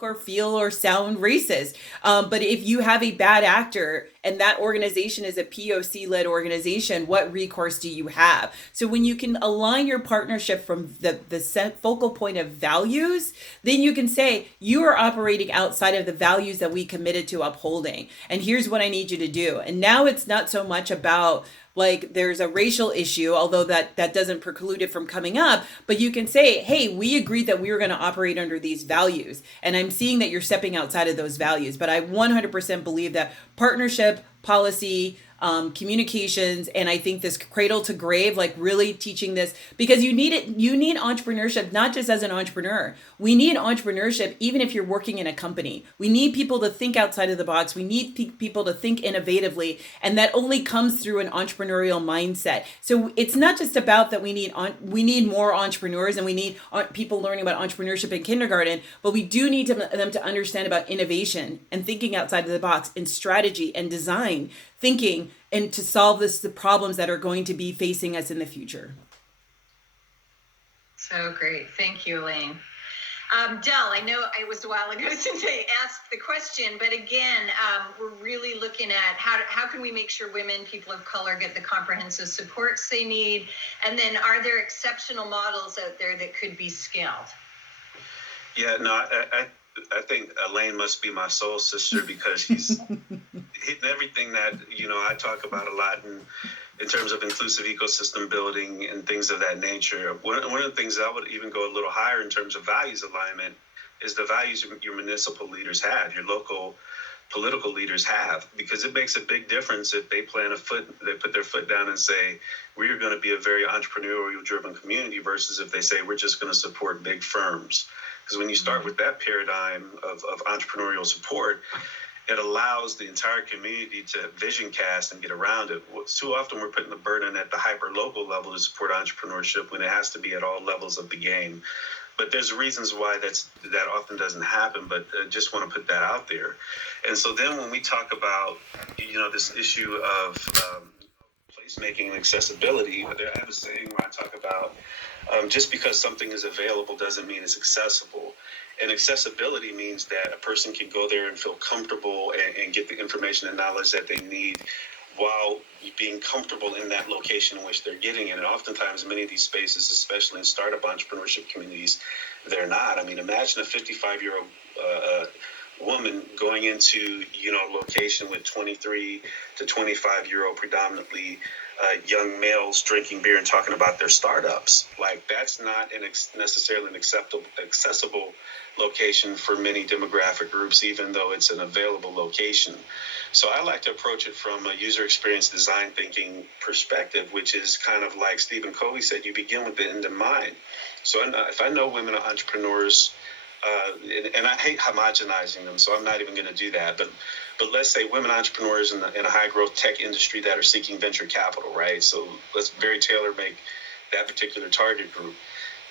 look or feel or sound racist. But if you have a bad actor and that organization is a POC led organization, what recourse do you have? So when you can align your partnership from the set focal point of values, then you can say you are operating outside of the values that we committed to upholding. And here's what I need you to do. And now it's not so much about like there's a racial issue, although that doesn't preclude it from coming up, but you can say, hey, we agreed that we were going to operate under these values, and I'm seeing that you're stepping outside of those values. But I 100% believe that partnership, policy, communications, and I think this cradle to grave, like really teaching this, because you need it. You need entrepreneurship not just as an entrepreneur. We need entrepreneurship even if you're working in a company. We need people to think outside of the box. We need people to think innovatively, and that only comes through an entrepreneurial mindset. So it's not just about that we need more entrepreneurs, and we need people learning about entrepreneurship in kindergarten, but we do need them to understand about innovation and thinking outside of the box and strategy and design thinking, and to solve the problems that are going to be facing us in the future. So great. Thank you, Elaine. Del, I know it was a while ago since I asked the question, but again, we're really looking at how can we make sure women, people of color get the comprehensive supports they need? And then are there exceptional models out there that could be scaled? Yeah, no, I think Elaine must be my soul sister because she's hitting everything that, I talk about a lot in terms of inclusive ecosystem building and things of that nature. One of the things that I would even go a little higher in terms of values alignment is the values your municipal leaders have, your local political leaders have, because it makes a big difference if they put their foot down and say, we are going to be a very entrepreneurial driven community versus if they say, we're just going to support big firms. Because when you start with that paradigm of entrepreneurial support, it allows the entire community to vision cast and get around it. Too often we're putting the burden at the hyper local level to support entrepreneurship when it has to be at all levels of the game. But there's reasons why that often doesn't happen, but I just want to put that out there. And so then when we talk about, this issue of placemaking and accessibility, I have a saying where I talk about just because something is available doesn't mean it's accessible. And accessibility means that a person can go there and feel comfortable and get the information and knowledge that they need while being comfortable in that location in which they're getting it. And oftentimes many of these spaces, especially in startup entrepreneurship communities, they're not. I mean, imagine a 55-year-old woman going into, a location with 23 to 25-year-old predominantly young males drinking beer and talking about their startups. Like, that's not necessarily an accessible location for many demographic groups, even though it's an available location. So I like to approach it from a user experience design thinking perspective, which is kind of like Stephen Covey said, you begin with the end in mind. So if I know women are entrepreneurs, and I hate homogenizing them, so I'm not even going to do that. But let's say women entrepreneurs in a high growth tech industry that are seeking venture capital, right? So let's very tailor make that particular target group.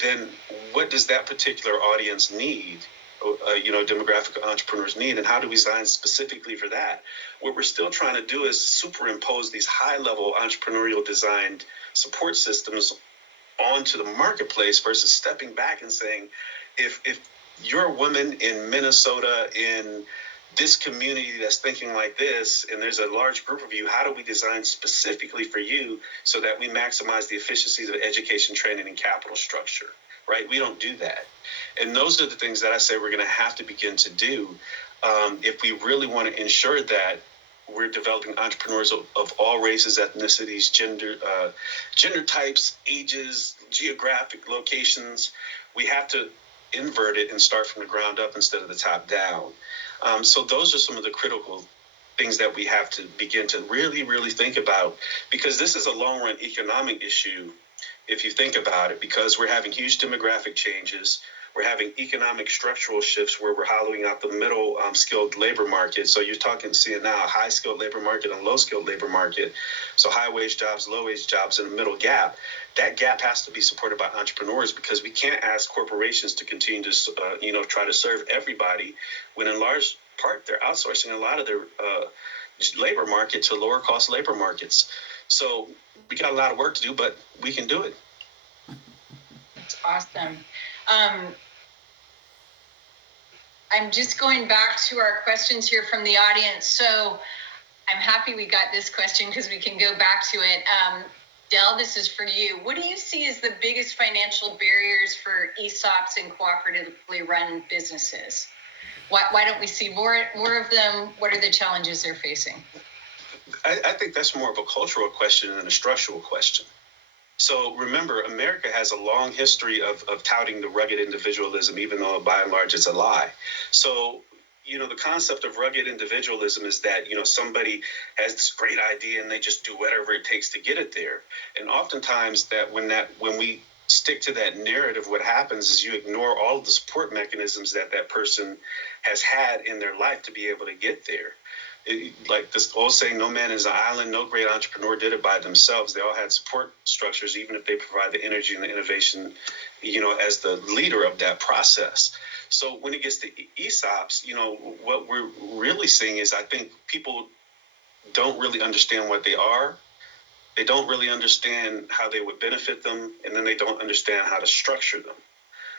Then what does that particular audience need? Demographic entrepreneurs need, and how do we design specifically for that? What we're still trying to do is superimpose these high level entrepreneurial designed support systems onto the marketplace versus stepping back and saying, if you're a woman in Minnesota in this community that's thinking like this, and there's a large group of you, how do we design specifically for you so that we maximize the efficiencies of education, training, and capital structure, right? We don't do that. And those are the things that I say we're going to have to begin to do if we really want to ensure that we're developing entrepreneurs of all races, ethnicities, gender types, ages, geographic locations. We have to invert it and start from the ground up instead of the top down. So those are some of the critical things that we have to begin to really, really think about, because this is a long run economic issue if you think about it, because we're having huge demographic changes. We're having economic structural shifts where we're hollowing out the middle skilled labor market. So you're seeing now a high skilled labor market and low skilled labor market. So high wage jobs, low wage jobs, and a middle gap. That gap has to be supported by entrepreneurs, because we can't ask corporations to continue to try to serve everybody when in large part they're outsourcing a lot of their labor market to lower cost labor markets. So we got a lot of work to do, but we can do it. That's awesome. I'm just going back to our questions here from the audience. So I'm happy we got this question because we can go back to it. Del, this is for you. What do you see as the biggest financial barriers for ESOPs and cooperatively run businesses? Why don't we see more of them? What are the challenges they're facing? I think that's more of a cultural question than a structural question. So remember, America has a long history of touting the rugged individualism, even though by and large it's a lie. So, the concept of rugged individualism is that, somebody has this great idea and they just do whatever it takes to get it there. And oftentimes when we stick to that narrative, what happens is you ignore all of the support mechanisms that person has had in their life to be able to get there. Like this old saying, no man is an island, no great entrepreneur did it by themselves. They all had support structures, even if they provide the energy and the innovation, as the leader of that process. So when it gets to ESOPs, what we're really seeing is I think people don't really understand what they are. They don't really understand how they would benefit them, and then they don't understand how to structure them.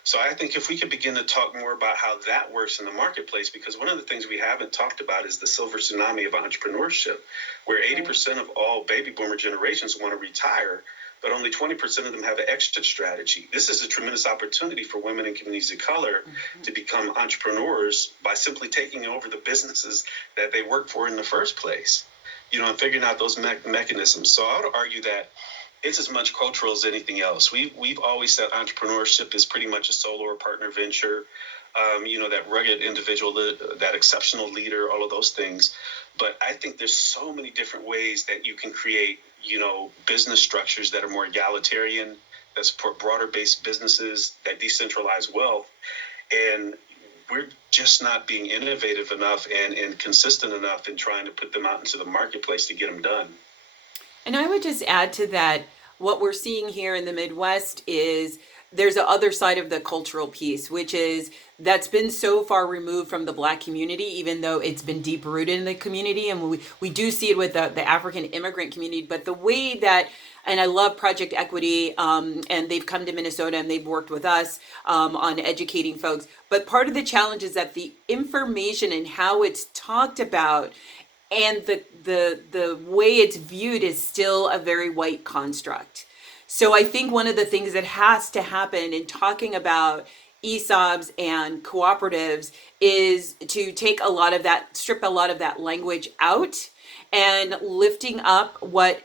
So I think if we could begin to talk more about how that works in the marketplace, because one of the things we haven't talked about is the silver tsunami of entrepreneurship, where 80% of all baby boomer generations want to retire, but only 20% of them have an exit strategy. This is a tremendous opportunity for women and communities of color to become entrepreneurs by simply taking over the businesses that they work for in the first place, and figuring out those mechanisms. So I would argue that it's as much cultural as anything else. We've always said entrepreneurship is pretty much a solo or partner venture. That rugged individual, that exceptional leader, all of those things. But I think there's so many different ways that you can create, business structures that are more egalitarian, that support broader based businesses, that decentralize wealth. And we're just not being innovative enough and consistent enough in trying to put them out into the marketplace to get them done. And I would just add to that, what we're seeing here in the Midwest is there's a other side of the cultural piece, which is that's been so far removed from the Black community, even though it's been deep rooted in the community. And we do see it with the African immigrant community, but the way that, and I love Project Equity, and they've come to Minnesota and they've worked with us on educating folks. But part of the challenge is that the information and how it's talked about and the way it's viewed is still a very white construct. So I think one of the things that has to happen in talking about ESOPs and cooperatives is to take a lot of that, strip a lot of that language out and lifting up what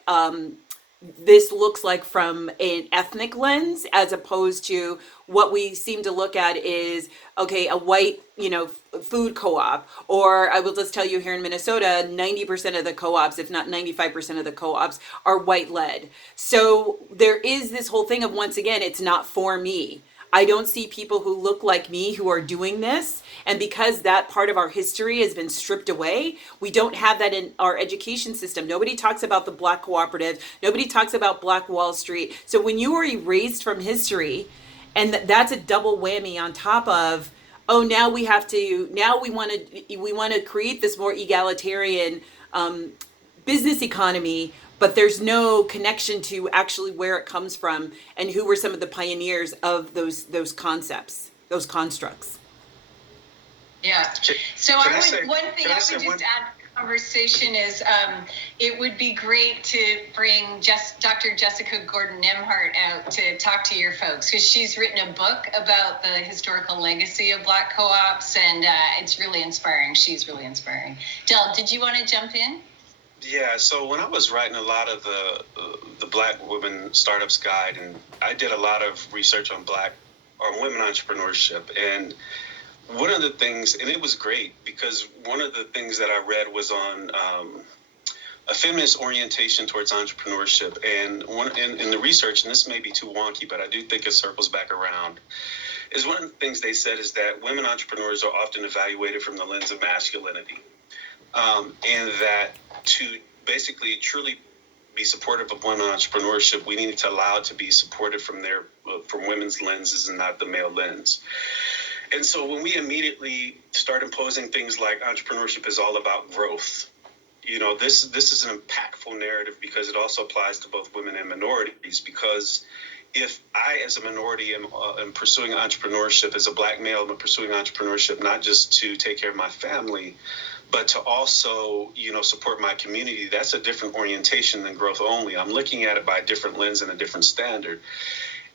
this looks like from an ethnic lens, as opposed to what we seem to look at is, okay, a white, food co-op, or I will just tell you here in Minnesota, 90% of the co-ops, if not 95% of the co-ops, are white led. So there is this whole thing of, once again, it's not for me. I don't see people who look like me who are doing this. And because that part of our history has been stripped away, we don't have that in our education system. Nobody talks about the Black cooperative. Nobody talks about Black Wall Street. So when you are erased from history, and that's a double whammy on top of, oh, now we want to create this more egalitarian business economy, but there's no connection to actually where it comes from and who were some of the pioneers of those concepts, those constructs. Yeah. So one thing I would just add to the conversation is it would be great to bring Dr. Jessica Gordon-Nemhart out to talk to your folks, because she's written a book about the historical legacy of Black co-ops, and it's really inspiring. She's really inspiring. Del, did you want to jump in? Yeah, so when I was writing a lot of the Black Women Startups Guide, and I did a lot of research on women entrepreneurship, and one of the things, and it was great because one of the things that I read was on a feminist orientation towards entrepreneurship, and in the research, and this may be too wonky, but I do think it circles back around, is one of the things they said is that women entrepreneurs are often evaluated from the lens of masculinity. And that to basically truly be supportive of women entrepreneurship, we need to allow it to be supported from women's lenses and not the male lens. And so when we immediately start imposing things like entrepreneurship is all about growth, this is an impactful narrative because it also applies to both women and minorities, because if I, as a minority, am pursuing entrepreneurship, as a Black male, I'm pursuing entrepreneurship not just to take care of my family, but to also, support my community, that's a different orientation than growth only. I'm looking at it by a different lens and a different standard.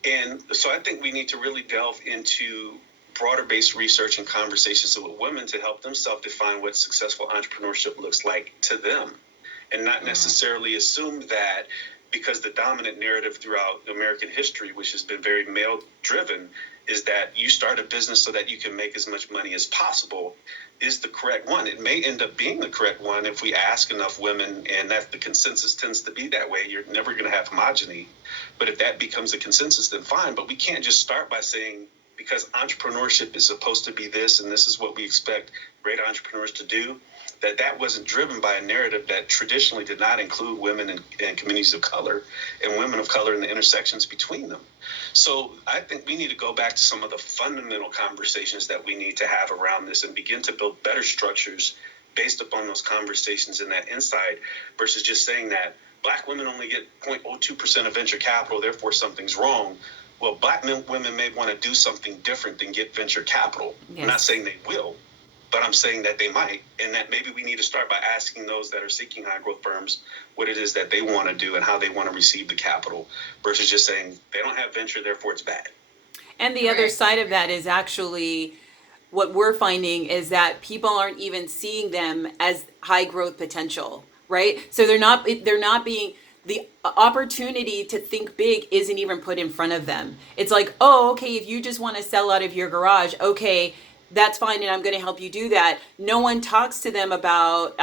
And so I think we need to really delve into broader based research and conversations with women to help them self-define what successful entrepreneurship looks like to them, and not necessarily assume that because the dominant narrative throughout American history, which has been very male driven, is that you start a business so that you can make as much money as possible, is the correct one. It may end up being the correct one if we ask enough women, and that the consensus tends to be that way. You're never going to have homogeny. But if that becomes a consensus, then fine. But we can't just start by saying, because entrepreneurship is supposed to be this, and this is what we expect great entrepreneurs to do, that wasn't driven by a narrative that traditionally did not include women and communities of color, and women of color in the intersections between them. So I think we need to go back to some of the fundamental conversations that we need to have around this and begin to build better structures based upon those conversations and that insight, versus just saying that Black women only get 0.02% of venture capital, therefore something's wrong. Well, Black women may want to do something different than get venture capital. Yes. I'm not saying they will, but I'm saying that they might, and that maybe we need to start by asking those that are seeking high growth firms what it is that they want to do and how they want to receive the capital, versus just saying they don't have venture, therefore it's bad. And the other side of that is actually what we're finding is that people aren't even seeing them as high growth potential, right? So they're not being, the opportunity to think big isn't even put in front of them. It's like, oh, okay, if you just want to sell out of your garage, okay, that's fine, and I'm going to help you do that. No one talks to them about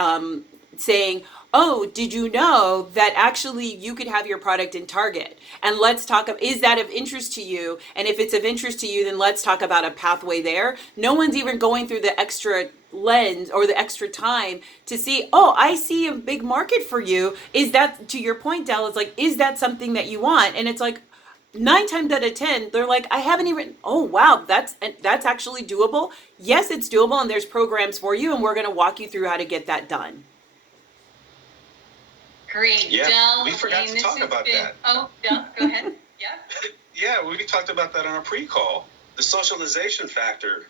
saying, oh, did you know that actually you could have your product in Target? And let's talk, is that of interest to you? And if it's of interest to you, then let's talk about a pathway there. No one's even going through the extra lens or the extra time to see, oh, I see a big market for you. Is that, to your point, Del, it's like, is that something that you want? And it's like, 9 times out of 10, they're like, I haven't even, oh, wow, that's actually doable. Yes, it's doable, and there's programs for you, and we're going to walk you through how to get that done. Great. Yeah, Del, we forgot to talk about that. Oh, Del, go ahead. Yeah. Yeah, we talked about that on our pre-call. The socialization factor.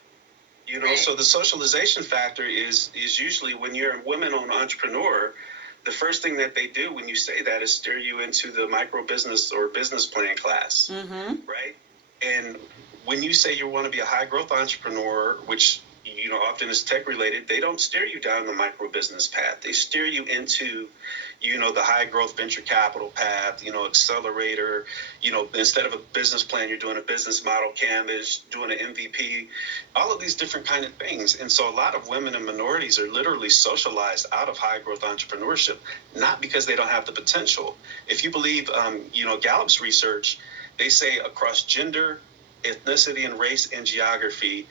Right. So the socialization factor is usually when you're a women-owned entrepreneur, the first thing that they do when you say that is steer you into the micro business or business plan class, right? And when you say you want to be a high growth entrepreneur, which often is tech related, they don't steer you down the micro business path. They steer you into the high growth venture capital path, accelerator, instead of a business plan, you're doing a business model canvas, doing an MVP, all of these different kind of things. And so a lot of women and minorities are literally socialized out of high growth entrepreneurship, not because they don't have the potential. If you believe, Gallup's research, they say across gender, ethnicity, and race and geography,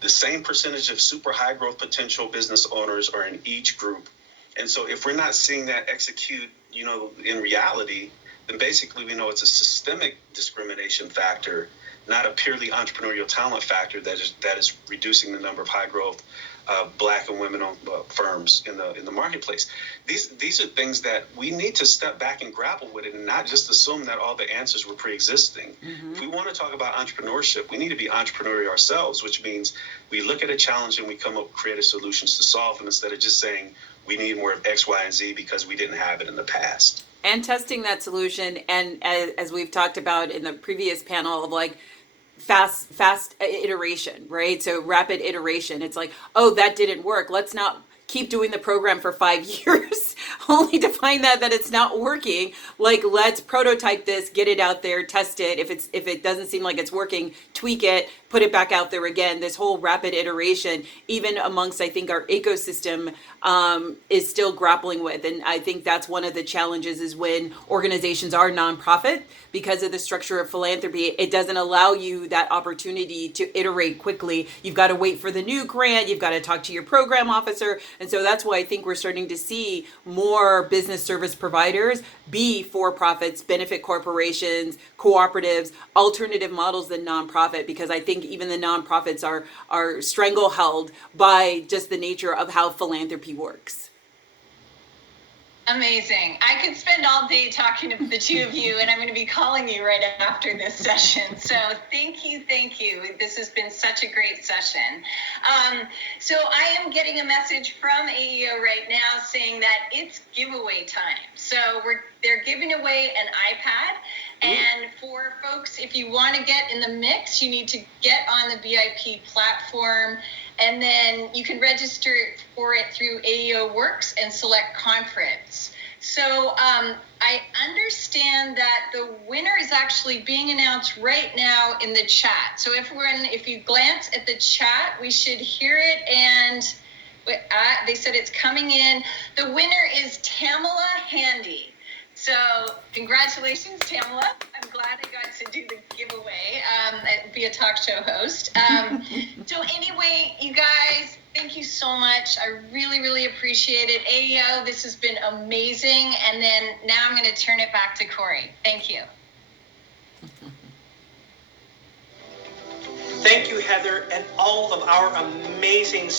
the same percentage of super high growth potential business owners are in each group. And so if we're not seeing that execute, in reality, then basically we know it's a systemic discrimination factor, not a purely entrepreneurial talent factor that is reducing the number of high growth Black and women-owned firms in the marketplace. These are things that we need to step back and grapple with it, and not just assume that all the answers were pre-existing. If we want to talk about entrepreneurship, we need to be entrepreneurial ourselves, which means we look at a challenge and we come up with creative solutions to solve them, instead of just saying we need more of X, Y, and Z because we didn't have it in the past. And testing that solution, and as we've talked about in the previous panel, of like fast iteration, right? So rapid iteration. It's like, oh, that didn't work. Let's not keep doing the program for 5 years only to find that it's not working. Like, let's prototype this, get it out there, test it. If it doesn't seem like it's working, tweak it, put it back out there again. This whole rapid iteration, even amongst, I think, our ecosystem, is still grappling with. And I think that's one of the challenges, is when organizations are nonprofit, because of the structure of philanthropy, it doesn't allow you that opportunity to iterate quickly. You've got to wait for the new grant. You've got to talk to your program officer. And so that's why I think we're starting to see more business service providers be for-profits, benefit corporations, cooperatives, alternative models than nonprofit, because I think even the nonprofits are stranglehold by just the nature of how philanthropy works. Amazing. I could spend all day talking to the two of you, and I'm going to be calling you right after this session. So thank you, thank you. This has been such a great session. So I am getting a message from AEO right now saying that it's giveaway time. So they're giving away an iPad. And for folks, if you want to get in the mix, you need to get on the VIP platform, and then you can register for it through AEO Works and select conference. So I understand that the winner is actually being announced right now in the chat. So if you glance at the chat, we should hear it, and they said it's coming in. The winner is Tamala Handy. So congratulations, Tamala. I'm glad I got to do the giveaway, be a talk show host. So anyway, you guys, thank you so much. I really, really appreciate it. AEO, this has been amazing. And then now I'm going to turn it back to Corey. Thank you. Thank you, Heather, and all of our amazing